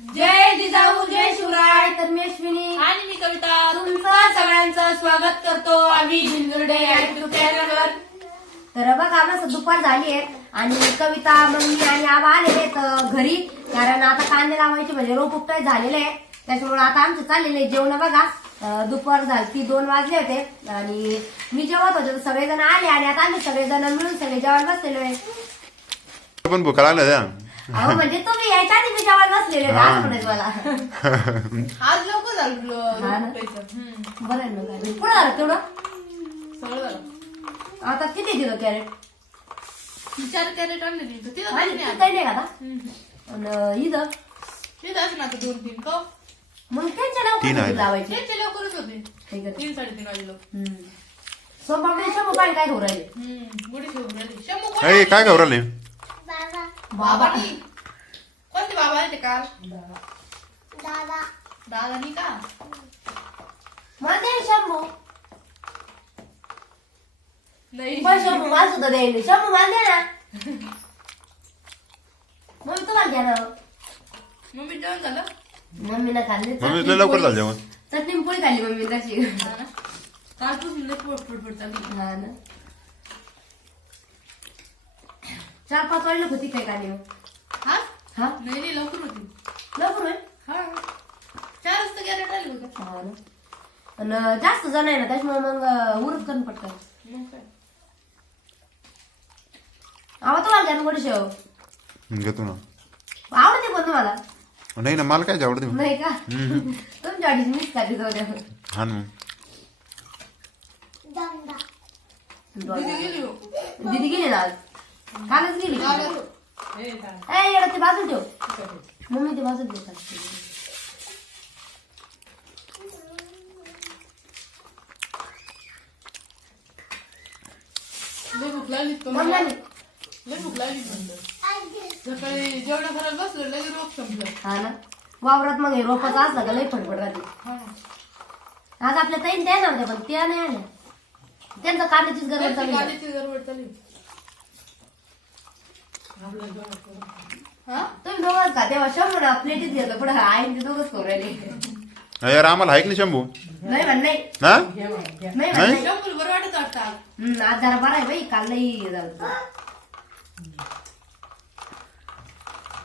जय जिजाऊ जय शिवराय. तर मी अश्विनी. आणि मी कविता. तुमचं सगळ्यांचं स्वागत करतो आम्ही युट्यूब चॅनलवर तर बघा मस्त दुपार झाली आहे आणि कविता मम्मी आणि आबा आलेले आहेत घरी. कारण आता कांदे लावायचे म्हणजे रोप उपटाय झालेले आहे. त्याच्यामुळे आता आमचे चाललेले आहे जेवण बघा. दुपार झाली ती दोन वाजले होते आणि मी जेवत होते सगळेजण आले आणि आता आम्ही सगळेजण मिळून सगळे जेवण बसलेलो आहे. पण भूक लागल्या त्या अहो म्हणजे तुम्ही यायच्या आधी मी जेवण बसलेले म्हणायचं मला? आज लवकर हा ना? उठायचं. बरं आहे मग काय पुढे झालं तेवढं? सगळं झालं. आता किती दिलं कॅरेट? चार कॅरेट आणले तिथं तिथं आणि काही नाही काही नाही का आता? हम्म. आणि इथं? तिथं असेल आता दोन तीन का? मग त्यांच्या तीन लवकर आहे. लावायचे? लवकरच होते. ठीक आहे. तीन साडेतीन वाजेलो सोमवार शंभर पाणी काय घेऊन राहिले? शंभू कोण आहे? काय घाबरले बाबा नाही. कोणते बाबा आले ते काल? दादा. नाही का? मला दे शंभू. नाही. पण शंभू मला सुद्धा द्यायला शंभू मला दे ना. मग तुम्हाला घ्या ना. मम्मी जेवण झालं? मम्मीला खाल्ली. मम्मी लय लवकर झालं जेवण. चटणी पोळी खाल्ली मम्मी तशी ना. कालपासून लय पोट पोट पोट चालली हा ना. चार पाच वाजले होती काय मग हा? हा? नाही नाही लवकर होती. लवकर होईल? हा. चार वाजता कॅरेट आले होते. हा ना. आणि जास्त जण आहे ना त्याच्यामुळे मग उरत करून पटकन मग काय? आवा तुम्हाला ना गोडी शेव घेतो ना. आवडते पण तुम्हाला नाही ना मला काय आवडते नाही. का? तुमच्या अडीच मिस खाली जाऊ द्या. हा ना दिदी गेली हो? दीदी गेली ना आज? कालच गेली काल- ए येडा ते ठेव. मम्मी ते सकाळी जेवण बसलो संपलं. हा ना. वावरात मग हे रोपाचं असलं का लई फडफड राहते. हा. आज आपल्या ताईन त्या नव्हत्या पण त्या नाही आल्या. त्यांचं कांद्याचीच गरज त्यांची चालू आहे. गाडीची गडबड चालली हा तुम्ही दोघंच तेव्हा शंभर प्लेटीत घेतलं पुढे आईन ते दोघंच राहिले. यार आम्हाला ऐक नाही शंभू? नाही म्हण नाही. हा? नाही म्हण नाही? शंभर बरं वाटत वाटतं आज. हम्म, आज जरा बरं आहे बाई काल नाही हे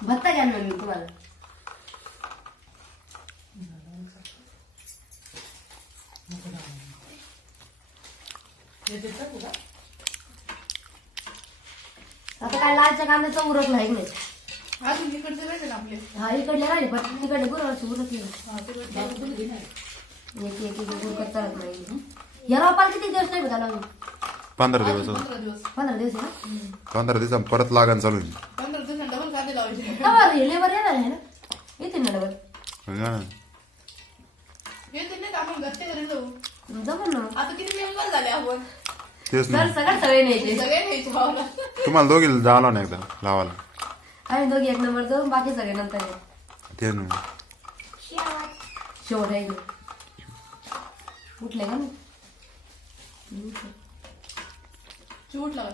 भत्ता घ्या ना मी तुम्हाला. आता काय लालच्या कांद्याचं उरक नाही नाही अजून इकडचे राहिले ना आपले. हा इकडले राहिले पण तिकडले गुरुवारची उरक नाही. हा, ते. एक एक एक उरकत चालत नाही. या रोपाला किती दिवस नाही बघा लागून पंधरा दिवस. हो. पंधरा दिवस. पंधरा दिवस आहे ना पंधरा दिवस परत लागण चालू आहे. पंधरा दिवसांनी डबल कांदे लावायचे. का बरं लेबर येणार आहे ना? येते ना डबल? हा. येते नाही का आपण घरच्या घरी जाऊ? जमून ना. आता किती मेंबर झाले आपण? तेच ना. सर सगळं सगळे न्यायचे. सगळे न्यायचे भावाला. तुम्हाला दोघी जावला ना एकदा लावायला. आम्ही दोघी एक नंबर जाऊ बाकी सगळे नंतर येऊ. तेच ना. शेवट आहे इकडे. उठले का मग? चिवट लावा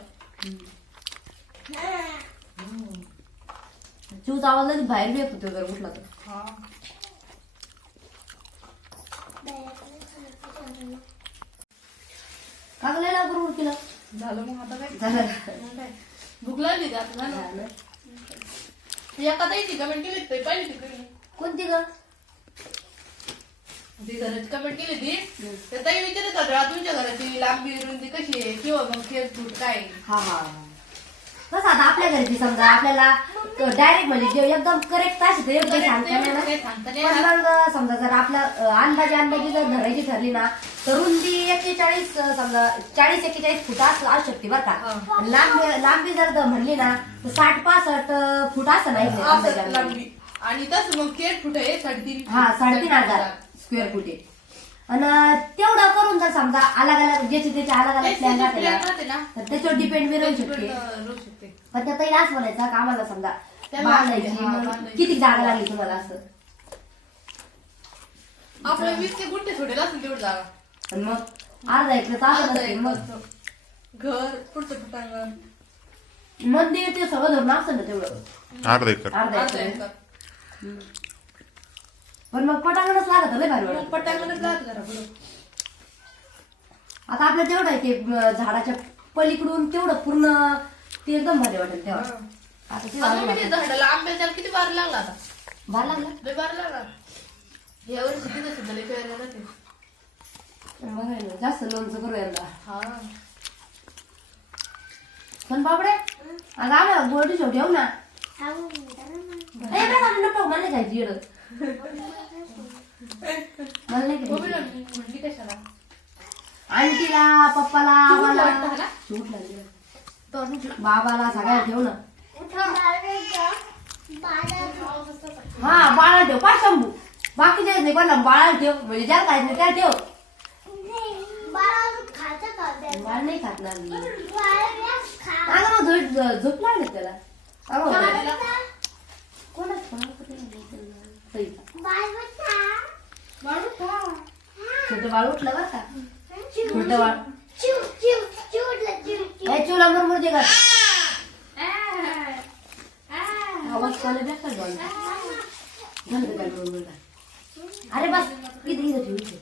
चिवचा आवाज लगेच बाहेर बी येत होतो जर उठला तर. हा. का गं लय लवकर उठकीला झालं मग आता काय? झालं. मग काय? भूक लागली होती आता झालं. झालं. एका ताईची कमेंट केली होती पाहिली होती तुम्ही कोणती ग? ती घराची कमेंट केली होती. तर ताई विचारत होत्या तुमच्या घराची लांबी रुंदी कशी आहे? किंवा मग खेळ फूट काय? आहे? हा हा. कसं आता आपल्या घरची समजा आपल्याला डायरेक्ट म्हणजे जे एकदम करेक्ट अशी तर एकदम सांगता नाही पण येणार. मग समजा जर आपल्या अं, अंदाजे अंदाजे जर धरायची ठरली ना तर रुंदी एक्केचाळीस अं, समजा चाळीस एक्केचाळीस फूट असं असू शकते बरं का. आणि लांबी लांबी जर द- म्हणली ना तर साठ पासष्ट अं, फूट असं नाही अंदाजे असं अंदाजे. लांबी. आणि तसं मग खेळ फूट आहे साडेतीन हा साडेतीन हजार स्क्वेअर फूट आहे आणि तेवढं करून जर समजा अलग अलग ज्याची त्याची अलग अलग प्लॅन राहते ना, तर त्याच्यावर डिपेंड बी राहू शकते. पण, त्या ताईला असं म्हणायचं का आम्हाला समजा बांधायची मग. किती जागा लागली तुम्हाला असं? आपलं वीस ते गुंठे सोडेल असेल तेवढं जागा. आणि मग अर्धा असते एक मग. घर पुढचं पटांगण मंदिर ते सगळं धरून असतं ना तेवढं? अर्धा एकर. अर्धा एकर. पण मग पटांगणच लागत लय भारी वाटत. पटांगणच जात जरा पुढं. आता आपलं तेवढं आहे ते अं, झाडाच्या पलीकडून तेवढं पूर्ण ते एकदम भारी वाटेल तेव्हा. आता ते अजून किती झाडाला? आंब्याला त्याला किती बार लागला आता. भारी लागला? लय बार लागला. या वर्षी तिथं सुद्धा लय पेरण्या जाते मग आहे ना, जास्त लोणचं करू यंदा हा. पण बाबडे आता आम्हाला गोडी ठेव ठेव ना? ए, बरं, आम्ही नको मला नाही खायची येडं. आंटीला पप्पाला आम्हाला? सूट लागली. बाबाला सगळ्या ठेव ना हा बाळा ठेव. पाच शंभू. बाकीच्या नाही कोणला बाळा ठेव. म्हणजे ज्या काय नाही त्या ठेव. बाळ नाही खात ना झोप लागली त्याला अगं बाबा. कोणाच कोणाला कुठे नाही त्याला. ताईचा. छोटं बाळ उठलं बरं का? छोटं बाळ ए चुला मुरमुर दे का आवाज कोणा बेकार बॉल झालं का मुरमुर का अरे बस इथे इथे ठेव.